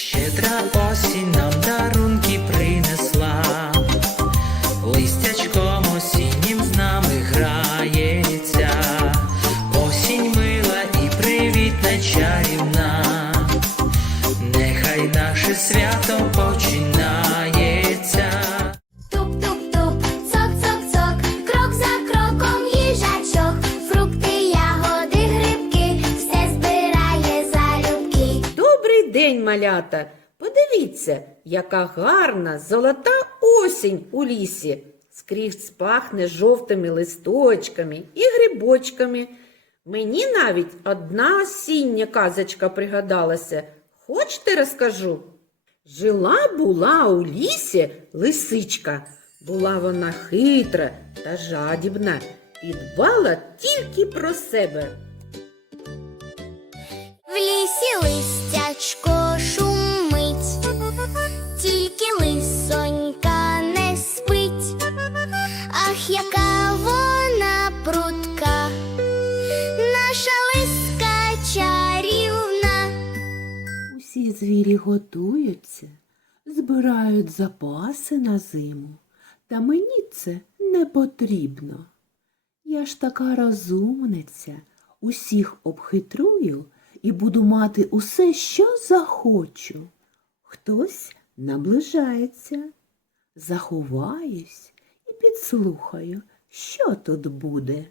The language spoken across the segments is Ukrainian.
Щедра осінь нам дарунки принесла, малята! Подивіться, яка гарна золота осінь у лісі. Скрізь пахне жовтими листочками і грибочками. Мені навіть одна осіння казочка пригадалася. Хочете розкажу? Жила була у лісі лисичка. Була вона хитра та жадібна і дбала тільки про себе. В лісі листячко звірі готуються, збирають запаси на зиму, та мені це не потрібно. Я ж така розумниця, усіх обхитрую і буду мати усе, що захочу. Хтось наближається, заховаюсь і підслухаю, що тут буде.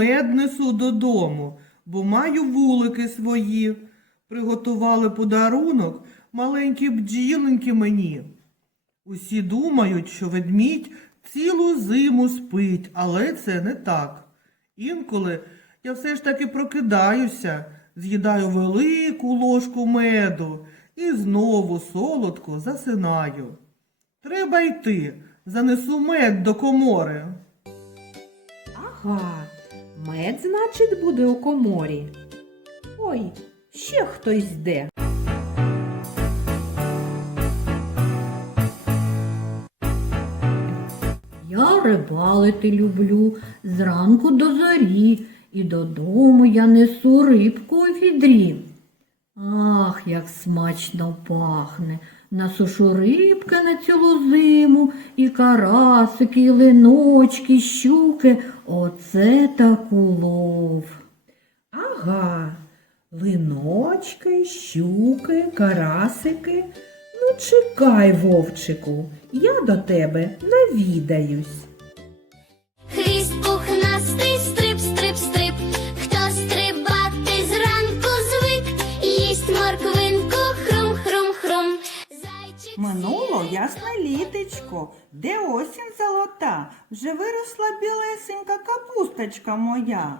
Мед несу додому, бо маю вулики свої. Приготували подарунок маленькі бджіленьки мені. Усі думають, що ведмідь цілу зиму спить, але це не так. Інколи я все ж таки прокидаюся, з'їдаю велику ложку меду і знову солодко засинаю. Треба йти, занесу мед до комори. Ага, мед, значить, буде у коморі. Ой, ще хтось йде. Я рибалити люблю зранку до зорі, і додому я несу рибку у відрі. Ах, як смачно пахне. Насушу рибки на цілу зиму, і карасики, і линочки, щуки. Оце так улов. Ага, линочки, щуки, карасики. Ну, чекай, вовчику, я до тебе навідаюсь. Ясне літечко, де осінь золота, вже виросла білесенька капусточка моя.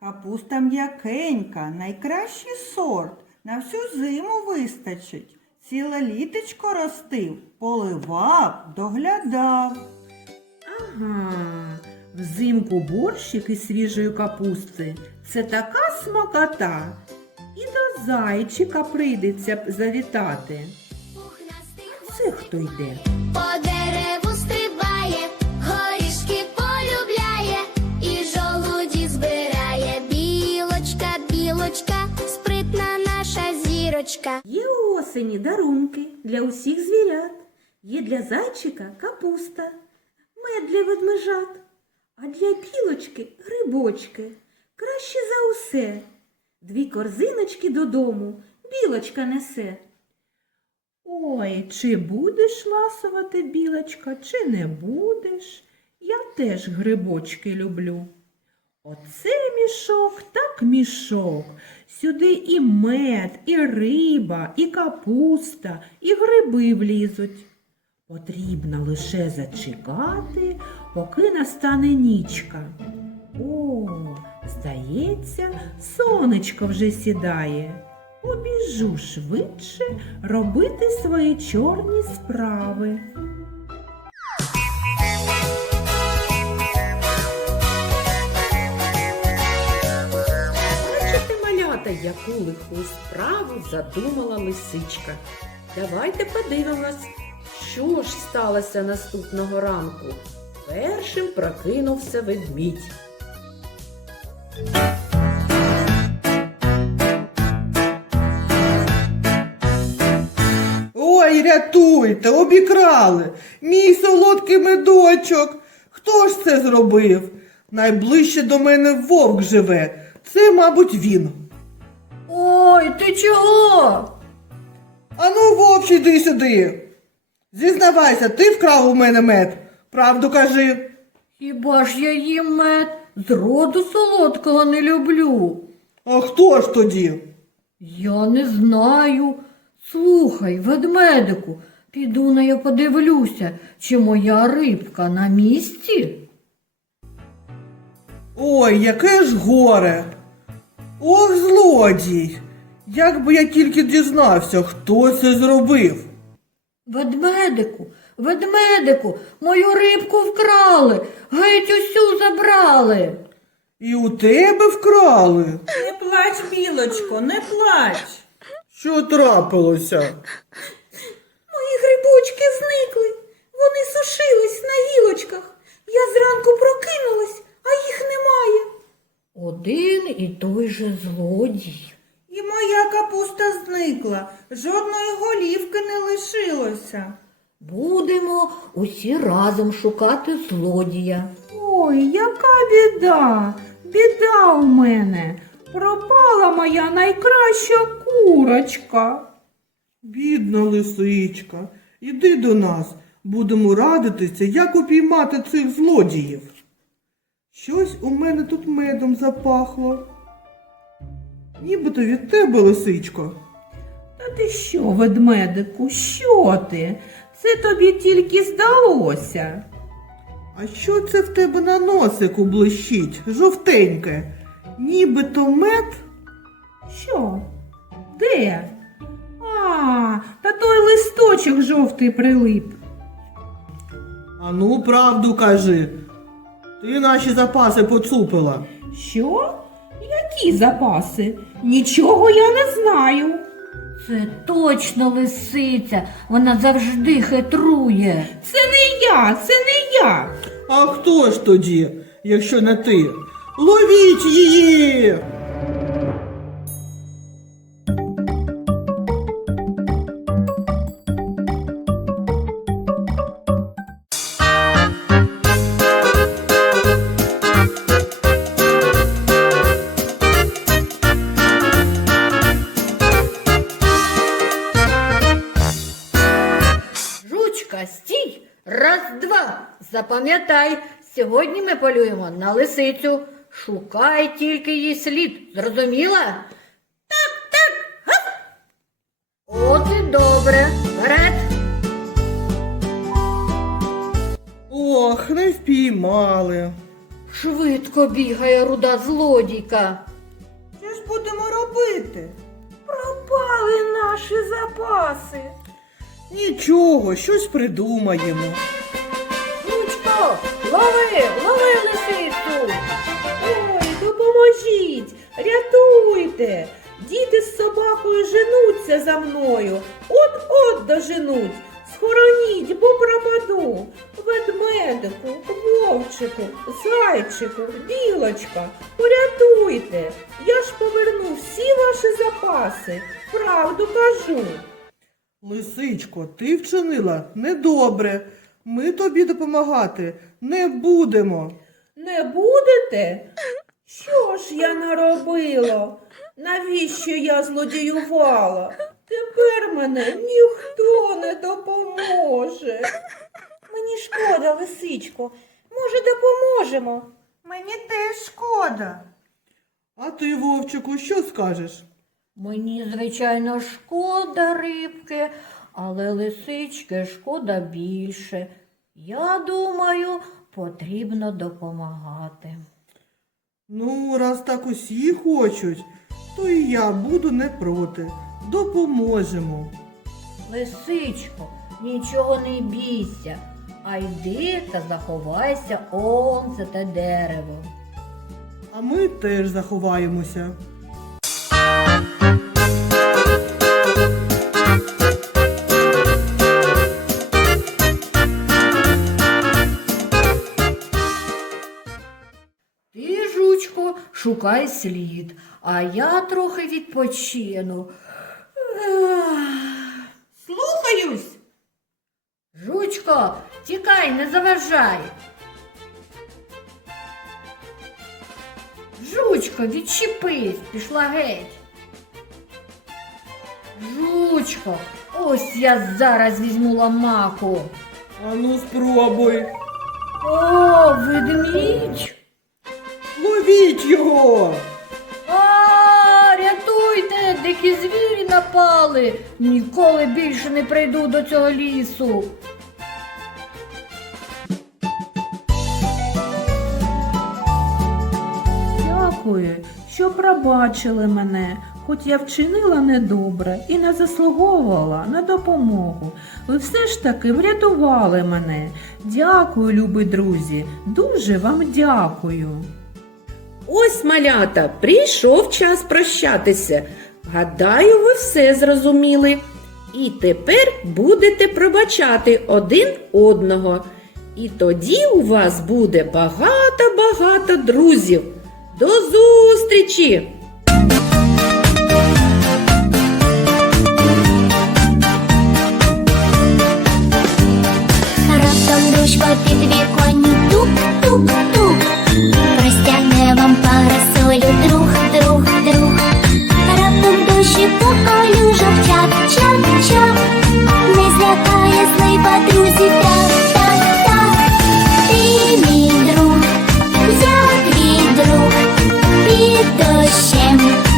Капуста м'якенька, найкращий сорт, на всю зиму вистачить. Ціле літечко ростив, поливав, доглядав. Ага, взимку борщик із свіжої капусти це така смакота. І до зайчика прийдеться завітати. Це хто йде? по дереву стрибає, горішки полюбляє і жолуді збирає. Білочка, білочка, спритна наша зірочка. Є у осені дарунки для усіх звірят. Є для зайчика капуста, мед для ведмежат, а для білочки грибочки. Краще за усе. Дві корзиночки додому білочка несе. Ой, чи будеш ласувати білочка, чи не будеш? Я теж грибочки люблю. Оце мішок, так мішок. Сюди і мед, і риба, і капуста, і гриби влізуть. Потрібно лише зачекати, поки настане нічка. О, здається, сонечко вже сідає. Побіжу швидше робити свої чорні справи. Бачите, малята, яку лиху справу задумала лисичка. Давайте подивимось, що ж сталося наступного ранку. Першим прокинувся ведмідь. Рятуйте, обікрали. Мій солодкий медочок. Хто ж це зробив? Найближче до мене вовк живе. Це, мабуть, він. Ой, ти чого? Ану, вовче, йди сюди. Зізнавайся, ти вкрав у мене мед. Правду кажи. Хіба ж я їм мед? Зроду солодкого не люблю. А хто ж тоді? Я не знаю. Слухай, ведмедику, піду на я подивлюся, чи моя рибка на місці. Ой, яке ж горе. Ох, злодій. Як би я тільки дізнався, хто це зробив. Ведмедику, ведмедику, мою рибку вкрали, геть усю забрали. І у тебе вкрали. Не плач, білочко, не плач. Що трапилося? Мої грибочки зникли. Вони сушились на гілочках. Я зранку прокинулась, а їх немає. Один і той же злодій. І моя капуста зникла, жодної голівки не лишилося. Будемо усі разом шукати злодія. Ой, яка біда, біда у мене. Пропала моя найкраща курочка. Бідна лисичка, іди до нас, будемо радитися, як упіймати цих злодіїв. Щось у мене тут медом запахло. Нібито від тебе, лисичко. Та ти що, ведмедику, що ти? Це тобі тільки здалося. А що це в тебе на носику блищить, жовтеньке? Нібито мед? Що? Де? А, та той листочок жовтий прилип. Ану, правду кажи. Ти наші запаси поцупила. Що? Які запаси? Нічого я не знаю. Це точно лисиця, вона завжди хитрує. Це не я, це не я. А хто ж тоді, якщо не ти? Ловіть її! Стій! Раз, два. Запам'ятай, сьогодні ми полюємо на лисицю. Шукай тільки її слід. Зрозуміла? Так, так. Гап! От і добре. Вперед. Ох, не впіймали. Швидко бігає руда злодійка. Що ж будемо робити? Пропали наші запаси. Нічого, щось придумаємо. Жучко, лови, лови лисицю. Допоможіть, рятуйте. Діти з собакою женуться за мною. От-от доженуть. Схороніть, бо пропаду. Ведмедику, вовчику, зайчику, білочка, порятуйте. Я ж поверну всі ваші запаси. Правду кажу. Лисичко, ти вчинила недобре. Ми тобі допомагати не будемо. Не будете? Що ж я наробила? Навіщо я злодіювала? Тепер мене ніхто не допоможе. Мені шкода, лисичко. Може, допоможемо? Мені теж шкода. А ти, вовчику, що скажеш? Мені, звичайно, шкода рибки, але лисички шкода більше. Я думаю, потрібно допомагати. Ну, раз так усі хочуть, то і я буду не проти. Допоможемо. Лисичко, нічого не бійся, а йди та заховайся он за те дерево. А ми теж заховаємося. Шукай слід, а я трохи відпочину. Слухаюсь. Жучко, тікай, не заважай. Жучко, відчепись, пішла геть. Жучко, ось я зараз візьму ламаку. А ну спробуй. О, ведмідь. Його. А, рятуйте, дикі звірі напали. Ніколи більше не прийду до цього лісу. Дякую, що пробачили мене, хоч я вчинила недобре і не заслуговувала на допомогу. Ви все ж таки врятували мене. Дякую, любі друзі, дуже вам дякую. Ось, малята, прийшов час прощатися. Гадаю, ви все зрозуміли. І тепер будете пробачати один одного. І тоді у вас буде багато-багато друзів. До зустрічі! Раптом дружба під віконні Друг, я твій друг під.